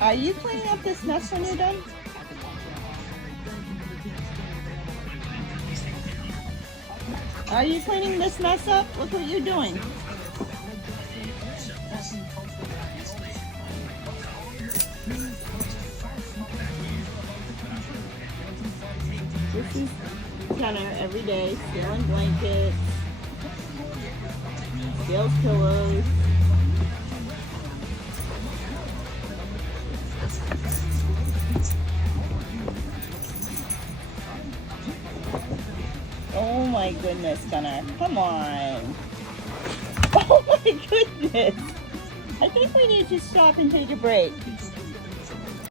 Are you cleaning up this mess when you're done? Are you cleaning this mess up? Look what you're doing. This is Kenner every day, stealing blankets, steals pillows. Oh my goodness, Gunnar. Come on. Oh my goodness. I think we need to stop and take a break.